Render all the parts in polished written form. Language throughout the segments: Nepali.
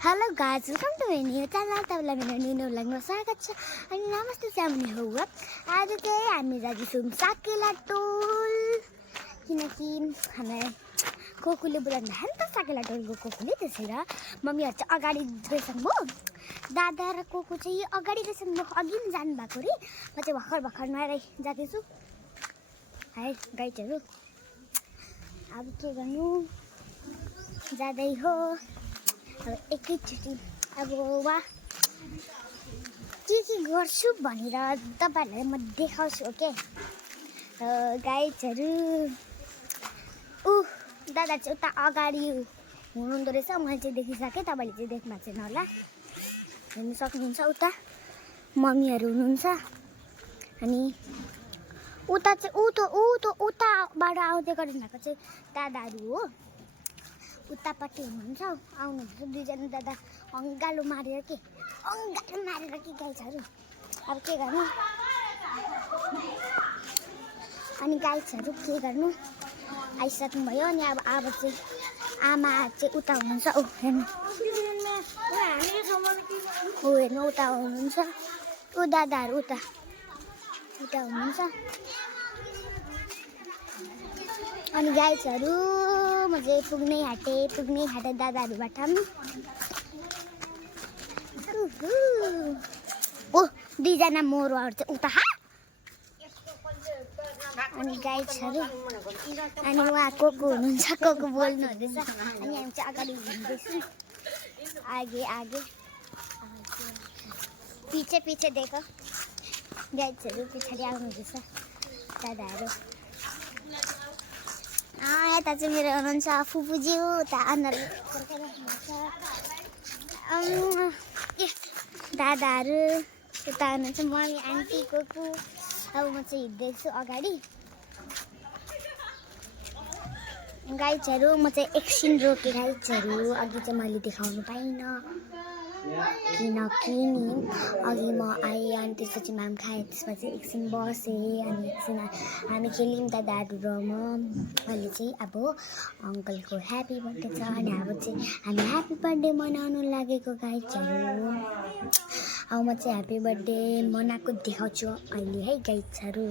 Hello guys welcome to my new channel तपाईलाई मेरो न्यू व्लगमा स्वागत छ अनि नमस्ते सामुने हो आज चाहिँ हामी जाँदैछौँ साकेला टोल किनकि हामीलाई कोकुले बोलाउँदा नि त साकेला टोलको कोकुले त्यसैले मम्मीहरु चाहिँ अगाडि गइसक्नु भयो दादा र कोकु चाहिँ अगाडि गइसक्नु भयो अघि नै जानु भएको रे म चाहिँ भर्खर नुहाएर जाँदैछु है गाइडहरु अब के गर्नु जाँदै हो अब एकैचोटि अब वाह के गर्छु भनेर तपाईहरुलाई म देखाउँछु ओके गाइजहरु दादा चाहिँ उता अगाडि हुनुहुँदो रहेछ मैले चाहिँ देखिसकेँ तपाईले चाहिँ देख्न छैन होला हेर्न सक्नुहुन्छ उता मम्मीहरु हुनुहुन्छ अनि उता चाहिँ उताबाट आउँदै गर्नुभएको चाहिँ दादाहरु हो उतापट्टि हुनुहुन्छ आउनुहुन्छ दुईजना दादा अङ्गालो मारेर के गाइजहरु अब के गर्नु अनि गाइजहरु के गर्नु आइसक्नु भयो अनि अब चाहिँ आमा चाहिँ उता हुनुहुन्छ हेर्नु उता हुनुहुन्छ दादाहरु उता हुनुहुन्छ अनि गाइजहरु म चाहिँ पुग्नै आँटे दादाहरुबाट दुईजना मोरहरू चाहिँ उता अनि गाइजहरु अनि उहाँ कोकु हुनुहुन्छ कोकु बोल्नु हुँदैछ अनि हामी चाहिँ अगाडि हिँड्दैछौँ आगे पछि देखो गाइजहरु पछाडि आउनुहुँदैछ दादाहरु यता चाहिँ मेरो हुनुहुन्छ फुपूज्यू उता अन्डर दादाहरु उता हुनुहुन्छ मम्मी आन्टी कोकु अब म चाहिँ हिँड्दैछु अगाडि गाइजहरु म चाहिँ एकछिन रोकेँ गाइजहरु अघि चाहिँ मैले देखाउनु पाइनँ किनकि अघि म आएँ अनि त्यसपछि माम खाएँ त्यसपछि एकछिन बसेँ अनि एकछिन हामी खेल्यौँ दादाहरु र म अहिले चाहिँ अब अङ्कलको ह्याप्पी बर्थडे छ अनि अब चाहिँ हामी ह्याप्पी बर्थडे मनाउनु लागेको गाइजहरु अब म चाहिँ ह्याप्पी बर्थडे मनाएको देखाउँछु अहिले है गाइजहरु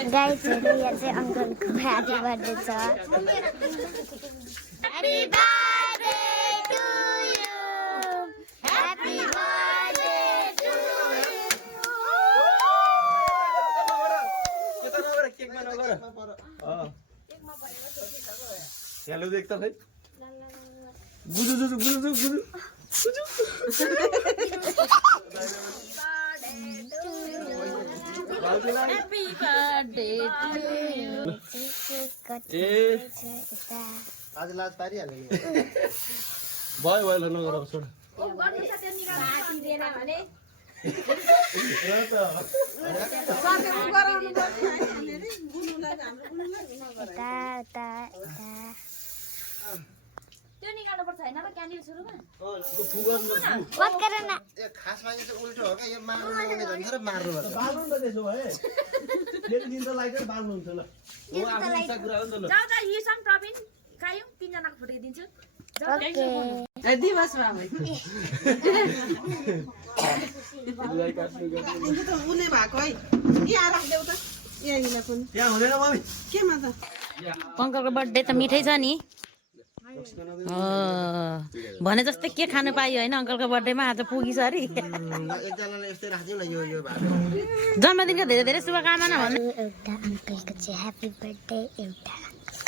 यहाँ चाहिँ अङ्कलको ह्याप्पी बर्थडे छ happy birthday to you happy birthday to you केकमा नगर यहाँ लो देख्दा खै गुजु Happy birthday to you. आज लाज पारिहाल्यो नि भयो ल नगर छोड त्यो निकाल्नु पर्छ हैन र क्यान्डिल सुरुमा मत गर्न न खासमा यो चाहिँ उल्टो हो के यो मार्नु लगाउने भन्छ र मार्नु भन्छ बाल्नु त त्यसो भए फेरि दिन त लाग्छ बाल्नु हुन्छ ल हो आफ्नो इच्छा कुरा हो नि त ल जाऊ हिसङ प्रवीण कायौं तीनजनाको फोटो दिन्छु ओके दिवस मामै हुन्छ त उले भएको है यहाँ राख्देऊ त यहाँ पनि त्यहाँ हुँदैन मम्मी केमा त अङ्कलको बर्थडे त मिठै छ नि भने जस्तै के खानु पाइयो होइन अङ्कलको बर्थडेमा आज पुगिस अरे एकजनाले यस्तै राख्दिउ न यो जन्मदिनको धेरै धेरै शुभकामना भन्नु एउटा अङ्कलको चाहिँ ह्याप्पी बर्थडे एउटा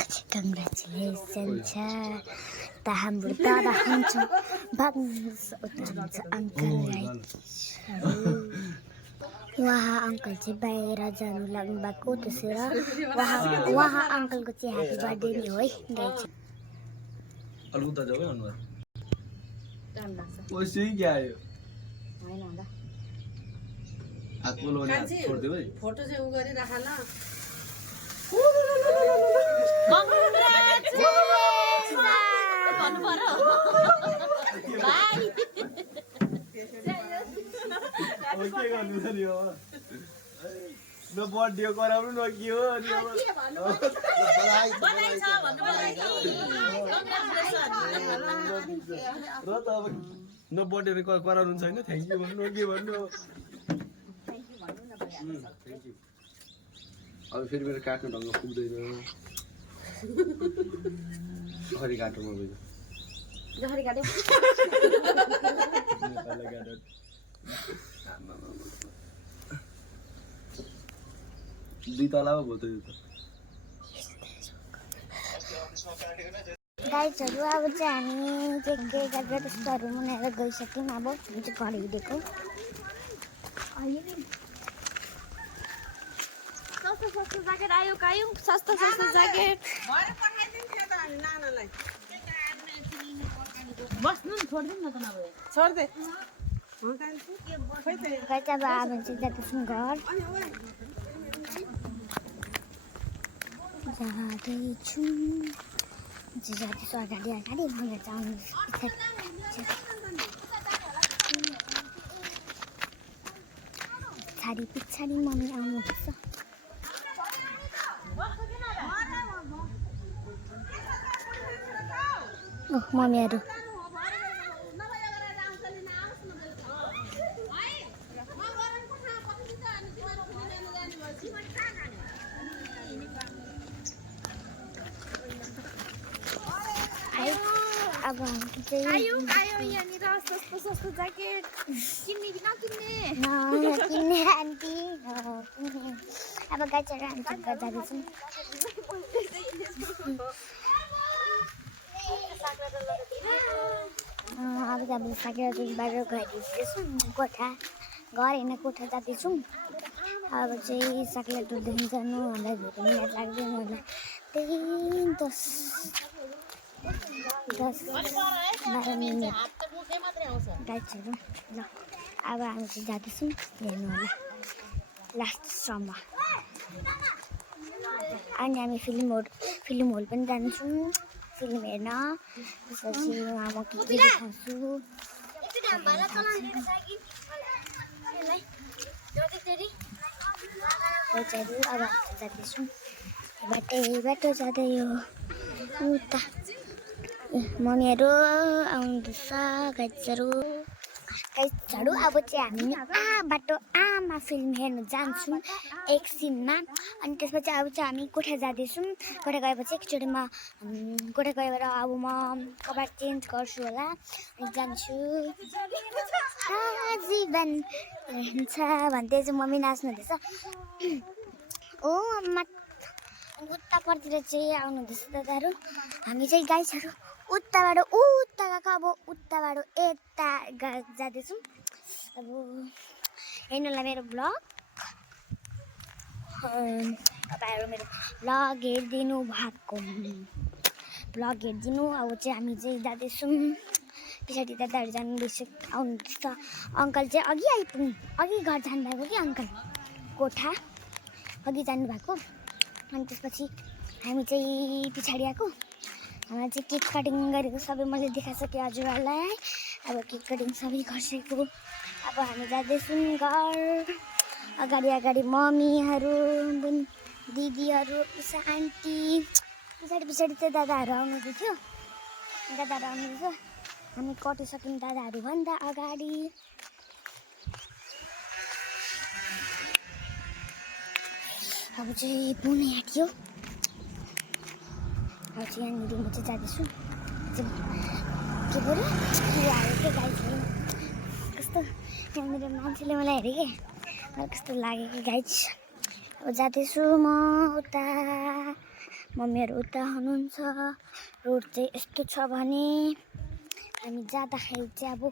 चाहिँ कङ्ग्रेचुलेसन छ त हाम्रो दादा हुन्छ अङ्कल उहाँ अङ्कल चाहिँ बाहिर जानु लाग्नु भएको त्यसैले उहाँ अङ्कलको चाहिँ ह्याप्पी बर्थडे नै हो है गाइज अलगुता जाऊ अनुहार ओइ क्या आयो हात बोलाउने हात छोड्दियो है फोटो चाहिँ उ गरी राख ल भन्नु पर्यो बाइ के गर्नु छ नि अब न बर्थडे गराउनु न के हो अनि अब बधाई छ भन्नु पर्यो नि कङ्ग्रेचुलेसन र त अब न बर्थडे कराउनु छैन थ्याङ्क यू भन्नु के भन्नु थ्याङ्क यू अब फेरि मेरो काट्नु ढङ्ग पुग्दैन खरी काटौँ म जसरी काट्यो दुई तला पो भयो त यो त गाइजहरू अब चाहिँ हामी चाहिँ के गरेर त्यस्तोहरू मुनेर गइसक्यौँ अब हामी चाहिँ घर हिँडेको सस्तो ज्याकेट आयो कायौँ सस्तो ज्याकेट भरे पठाइदिन्थ्यो त हामी नानालाई बस्नु नि छोड्दिनु न त नभए छोड्दे गाइज अब हामी चाहिँ जाँदैछौँ घर जाँदैछु अगाडि अगाडि मलाई चाहिँ आउनु पछाडि मम्मी आउनुहुँदैछ मम्मीहरू अब हामी चाहिँ यहाँनिर सस्तो ज्याकेट किन्ने कि नकिन्ने किन्ने आन्टी अब गाइजहरू हामी चाहिँ घर जाँदैछौँ अब चाहिँ हामीले सकेर चाहिँ बाहिर गइदिँदैछौँ कोठा घर होइन कोठा जाँदैछौँ अब चाहिँ साकेला टुरदेखि जानु हामीलाई धेरै मिनट लाग्दैन होला त्यही 10-12 मिनट गाइजहरू ल अब हामी चाहिँ जाँदैछौँ हेर्नु होला लास्टसम्म अनि हामी फिल्म हल पनि जान्छौँ फिल्म हेर्न त्यसपछि उहाँ म के देखाउँछु गाइजहरू अब हामी जाँदैछौँ बाटो जाँदै यो उता मम्मीहरू आउँदैछ गाइजहरू अब चाहिँ हामी बाटो आमा फिल्म हेर्नु जान्छौँ एकछिनमा अनि त्यसपछि अब चाहिँ हामी कोठा जाँदैछौँ कोठा गएपछि एकचोटि म कोठा गएर अब म कपडा चेन्ज गर्छु होला अनि जान्छु जीवन रहन्छ भन्दै चाहिँ मम्मी नाच्नु हुँदैछ ओ उतापट्टितिर चाहिँ आउनुहुँदैछ दादाहरू हामी चाहिँ गाइजहरू उताबाट गएको अब उताबाट यता जाँदैछौँ अब हेर्नुलाई मेरो ब्लग तपाईँहरू मेरो ब्लग हेरिदिनु भएको ब्लग हेरिदिनु अब चाहिँ हामी चाहिँ जाँदैछौँ पछाडि दादाहरू जानु आउनुहुँदैछ अङ्कल चाहिँ अघि घर जानुभएको कि अङ्कल कोठा अघि जानुभएको अनि त्यसपछि हामी चाहिँ पछाडि आएको हामी चाहिँ केक कटिङ गरेको सबै मैले देखाइसकेँ हजुरहरूलाई अब केक कटिङ सबै गरिसकेको अब हामी जाँदैछौँ घर अगाडि मम्मीहरू दिदीहरू उषा आन्टी पछाडि चाहिँ दादाहरू आउनुहुँदैथ्यो हामी कटिसक्यौँ दादाहरूभन्दा अगाडि अब चाहिँ पुग्नु आँट्यो अब चाहिँ यहाँनिर म चाहिँ जाँदैछु के पऱ्यो आयो क्या गाइजहरू कस्तो यहाँनिर मान्छेले मलाई हेरेँ क्या मलाई कस्तो लाग्यो कि गाइज अब जाँदैछु म उता मम्मीहरू उता हुनुहुन्छ रोड चाहिँ यस्तो छ भने हामी जाँदाखेरि चाहिँ अब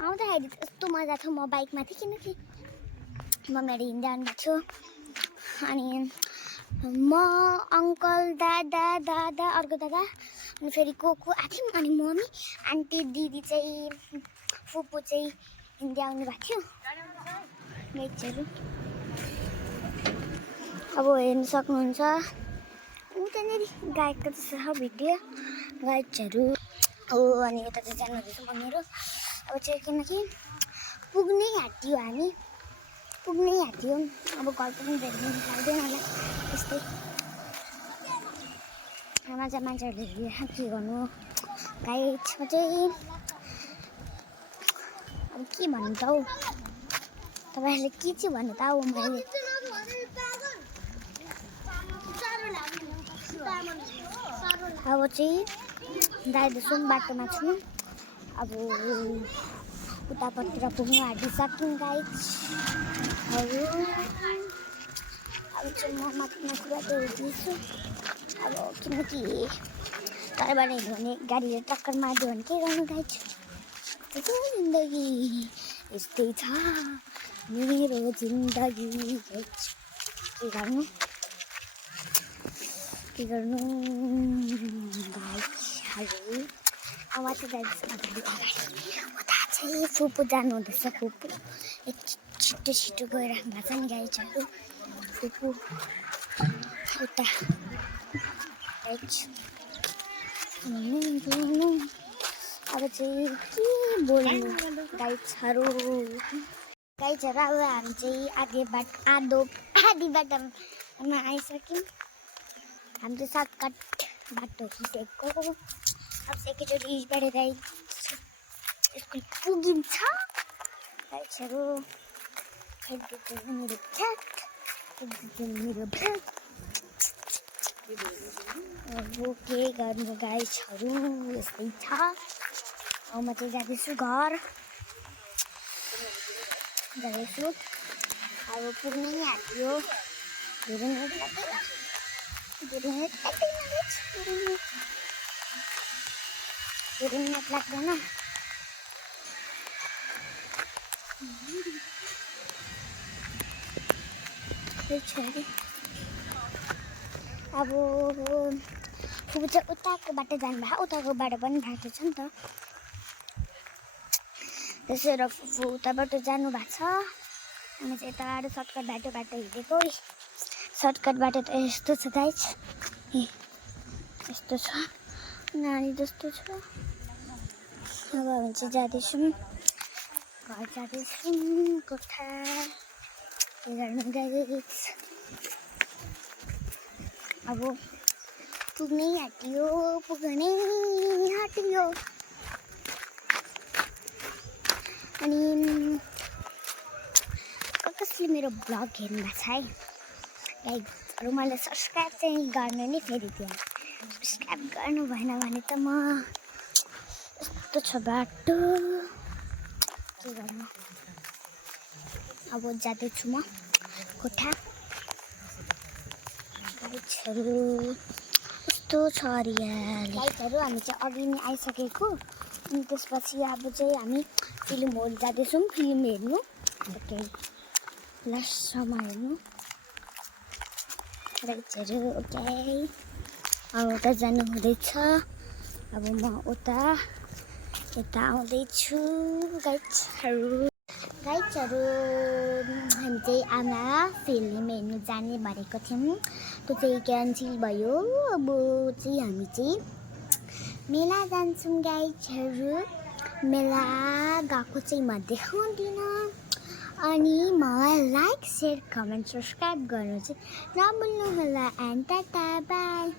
आउँदाखेरि यस्तो मजा थियो म बाइकमा थिएँ किनकि मम्मीहरू हिँड्दै आउनुभएको थियो अनि म अङ्कल दादा अर्को दादा अनि फेरि को आएको थियौँ अनि मम्मी आन्टी दिदी चाहिँ फुपू चाहिँ हिँड्दै आउनु भएको थियो गाइजहरू अब हेर्नु सक्नुहुन्छ त्यहाँनिर गायकको त्यस्तो छ भिडियो गाइजहरू हो अनि यता चाहिँ जानुहुँदैछ मम्मीहरू अब चाहिँ किनकि पुग्नै आँट्यो अब घर पनि धेरै दिन लाग्दैन होला त्यस्तै आमा चाहिँ मान्छेहरूले के गर्नु गाइजमा चाहिँ अब के भन्नु त हौ तपाईँहरूले के चाहिँ भन्नु त हौ मैले अब चाहिँ जाँदैछौँ बाटोमा छौँ अब उतापट्टि पुग्नु आँटिसक्यौँ गाइजहरू अब चाहिँ म माथि बाटो उठ्दैछु अब किनकि तलबाट हिँड्यो भने गाडीले टक्कर मारिदियो भने के गर्नु गाइज जिन्दगी यस्तै छ मेरो जिन्दगी गाइज के गर्नु गाइजहरू अब माथि जाँदैछु उता चाहिँ फुपू जानु हुँदैछ फुपू एक छिटो गएर भएको छ नि गाइजहरू फुपू उता गाइज अब चाहिँ के बोल्नु गाइजहरू अब हामी चाहिँ आधी बाटोमा आइसक्यौँ हामी चाहिँ सर्टकट बाटो खिचेको अब चाहिँ एकैचोटि बढेर स्कुल पुगिन्छ गाइजहरू मेरो अब के गर्नु गाइजहरू यस्तै छ अब म चाहिँ जाँदैछु घर जाँदैछु अब पुग्नै आँट्यो धेरै मिनट लाग्दैन अब फुपू चाहिँ उताको बाटो जानुभयो उताको बाटो पनि बाटो छ नि त त्यसो भएर फुपू उताबाट जानुभएको छ हामी चाहिँ यता सर्टकट बाटो हिँडेको सर्टकट बाटो त यस्तो छ गाइज यस्तो छ नानी जस्तो छ अब हामी चाहिँ जाँदैछौँ घर जाँदैछौँ कोठा के गर्नु गाइज अब पुग्नै आँट्यो अनि कसले मेरो ब्लग हेर्नु भएको छ है गाइजहरू मलाई सब्सक्राइब चाहिँ गर्नु नि फेरि त्यहाँ सब्सक्राइब गर्नु भएन भने त म यस्तो छ बाटो के गर्नु अब जाँदैछु म कोठा गाइजहरू यस्तो छ हरियाली गाइजहरू हामी चाहिँ अघि नै आइसकेको अनि त्यसपछि अब चाहिँ हामी फिल्म हल जाँदैछौँ फिल्म हेर्नु केही लास्टसम्म हेर्नु गाइजहरू ओके अब उता जानु हुँदैछ अब म यता आउँदैछु गाइजहरू हामी चाहिँ आमा फिल्म हेर्नु जाने भनेको थियौँ त्यो चाहिँ क्यान्सल भयो अब चाहिँ हामी चाहिँ मेला जान्छौँ गाइजहरू मेला गएको चाहिँ म देखाउँदिनँ अनि मलाई लाइक सेयर कमेन्ट सब्सक्राइब गर्नु चाहिँ नभुल्नु होला एन्ड टाटा बाई